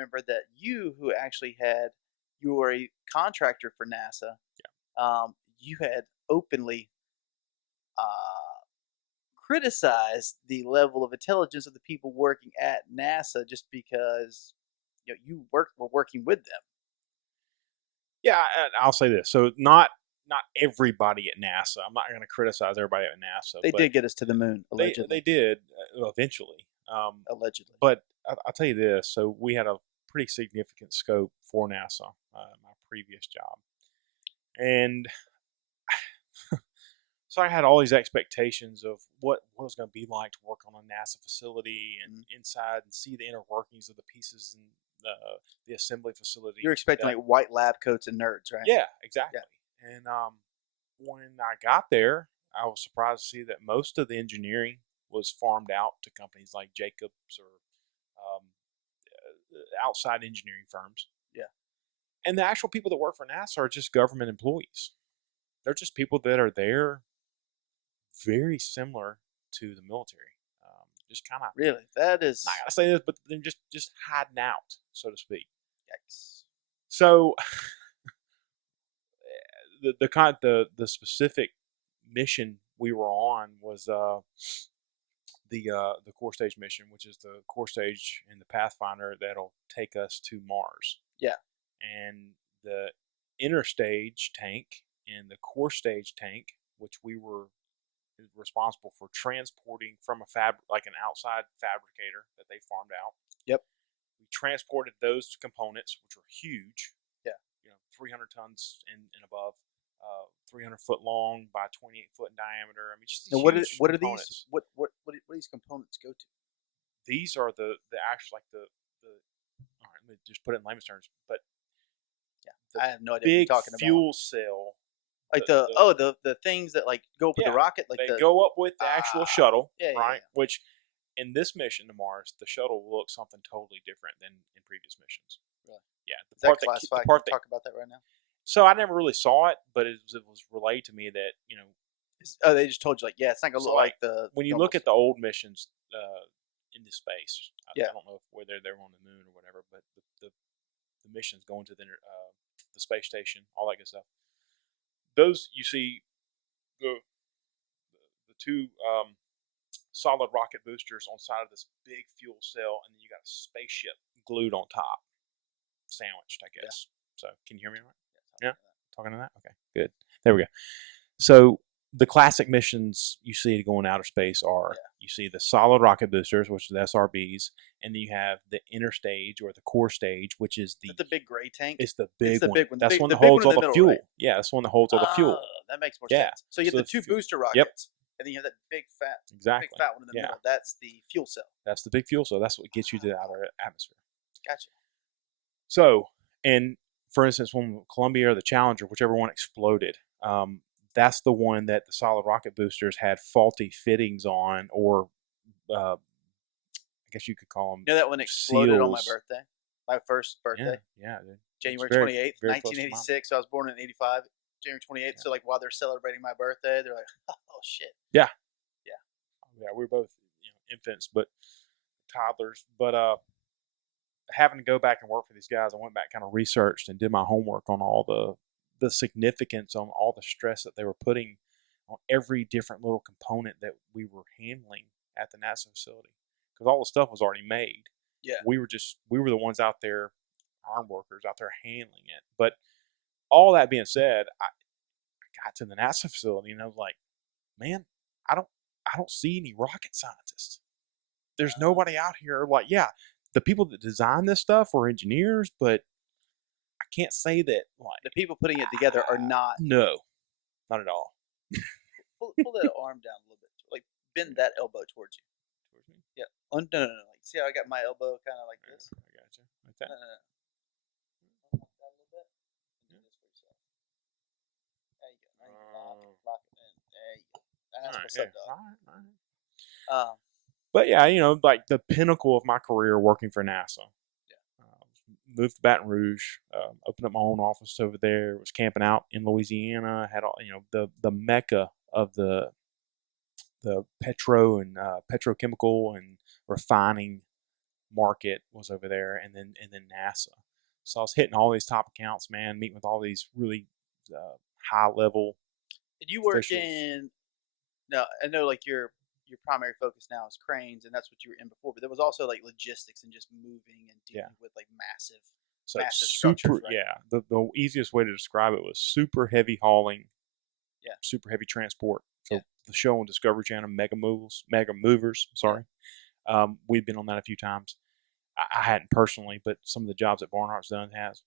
remember that who actually you were a contractor for NASA. You had openly uh, criticized the level of intelligence of the people working at NASA just because were working with them. Yeah, I'll say this. So not everybody at NASA. I'm not going to criticize everybody at NASA, They but did get us to the moon, they allegedly. did eventually. Allegedly. But I'll tell you this. So we had a pretty significant scope for NASA, my previous job, and so I had all these expectations of what it was going to be like to work on a NASA facility and inside and see the inner workings of the pieces and the assembly facility. You're expecting like white lab coats and nerds, right? Yeah, exactly. Yeah. And when I got there, I was surprised to see that most of the engineering was farmed out to companies like Jacobs or um, outside engineering firms. Yeah. And the actual people that work for NASA are just government employees. They're just people that are there, very similar to the military. Just kind of Really, that is. not gonna say this, but they're just hiding out, so to speak. Yikes. So the specific mission we were on was the core stage mission, which is the core stage in the Pathfinder that'll take us to Mars. Yeah. And the interstage tank and the core stage tank, which we were responsible for transporting from like an outside fabricator that they farmed out. Yep. We transported those components, which were huge. Yeah. 300 tons and above. 300-foot long by 28-foot in diameter. I mean, just these what huge are components. these? What do these components go to? These are the actual like the. All right, let me just put it in layman's terms. But I have no idea what you're big talking about. fuel cell, Like the things that like go up with the rocket, like they go up with the actual shuttle, yeah, right? Yeah. Which in this mission to Mars, the shuttle looks something totally different than in previous missions. Really? Yeah, Is that classified? Can we talk about that right now? So I never really saw it, but it was relayed to me that they just told you like, yeah, it's not gonna look like the. When you look at the old missions into space, I don't know whether they're on the moon or whatever, but the missions going to the space station, all that good stuff. Those you see the two solid rocket boosters on the side of this big fuel cell, and then you got a spaceship glued on top, sandwiched, I guess. Yeah. So can you hear me right? Yeah, talking to that? Okay, good. There we go. So the classic missions you see going outer space are you see the solid rocket boosters, which is the SRBs, and then you have the interstage or the core stage, which is the big gray tank. It's the big one. Big one. That's the one that holds all the fuel. Right? Yeah, that's the one that holds all the fuel. That makes more sense. So you have the two booster rockets, and then you have that big fat one in the middle. That's the fuel cell. That's the big fuel cell. That's what gets you to the outer atmosphere. Gotcha. So, and for instance, when Columbia or the Challenger, whichever one exploded, that's the one that the solid rocket boosters had faulty fittings on, or I guess you could call them. That one exploded seals. On my birthday, my first birthday. Yeah, January 28th, 1986. So I was born in '85, January 28th. Yeah. So like while they're celebrating my birthday, they're like, "Oh shit!" Yeah. We were both infants, but toddlers. But having to go back and work for these guys, I went back, kind of researched and did my homework on all the significance, on all the stress that they were putting on every different little component that we were handling at the NASA facility, because all the stuff was already made. Yeah, we were the ones out there, arm workers out there handling it. But all that being said, I got to the NASA facility and I was like, man, I don't see any rocket scientists. There's nobody out here. Like, yeah, the people that design this stuff were engineers, but I can't say that like the people putting it together are not. No, not at all. pull that arm down a little bit. Like bend that elbow towards you. Towards me? Yeah. No. Like, see how I got my elbow kind of like this? I got you. Like that. No. Like that a little bit. Do this for yourself. There you go. Lock it in. There you go. That's what's up, dog. All right. But yeah, like the pinnacle of my career working for NASA. Moved to Baton Rouge, opened up my own office over there. Was camping out in Louisiana. Had all the mecca of the petrochemical and refining market was over there, and then NASA. So I was hitting all these top accounts, man, meeting with all these really high level Did you work officials. in? No, I know like your primary focus now is cranes, and that's what you were in before. But there was also like logistics and just moving and Yeah. dealing with like So massive structures, super, right? yeah. The easiest way to describe it was super heavy hauling, Yeah, super heavy transport. yeah, So the show on Discovery Channel, Mega Movers. yeah, Sorry, we've been on that a few times. I hadn't personally, but some of the jobs that Barnhart's done has,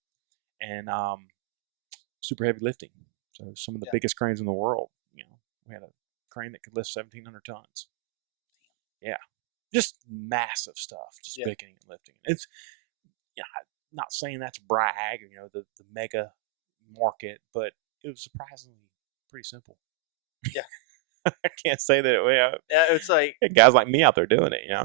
and super heavy lifting. So some of the yeah. biggest cranes in the world. You know, we had a crane that could lift 1,700 tons. Yeah, just massive stuff, just Yeah. picking and lifting. It's, yeah, I'm not saying that's brag, you know, the mega market, but it was surprisingly pretty simple. Yeah. I can't say that. Well, Yeah, it's like guys like me out there doing it, you know.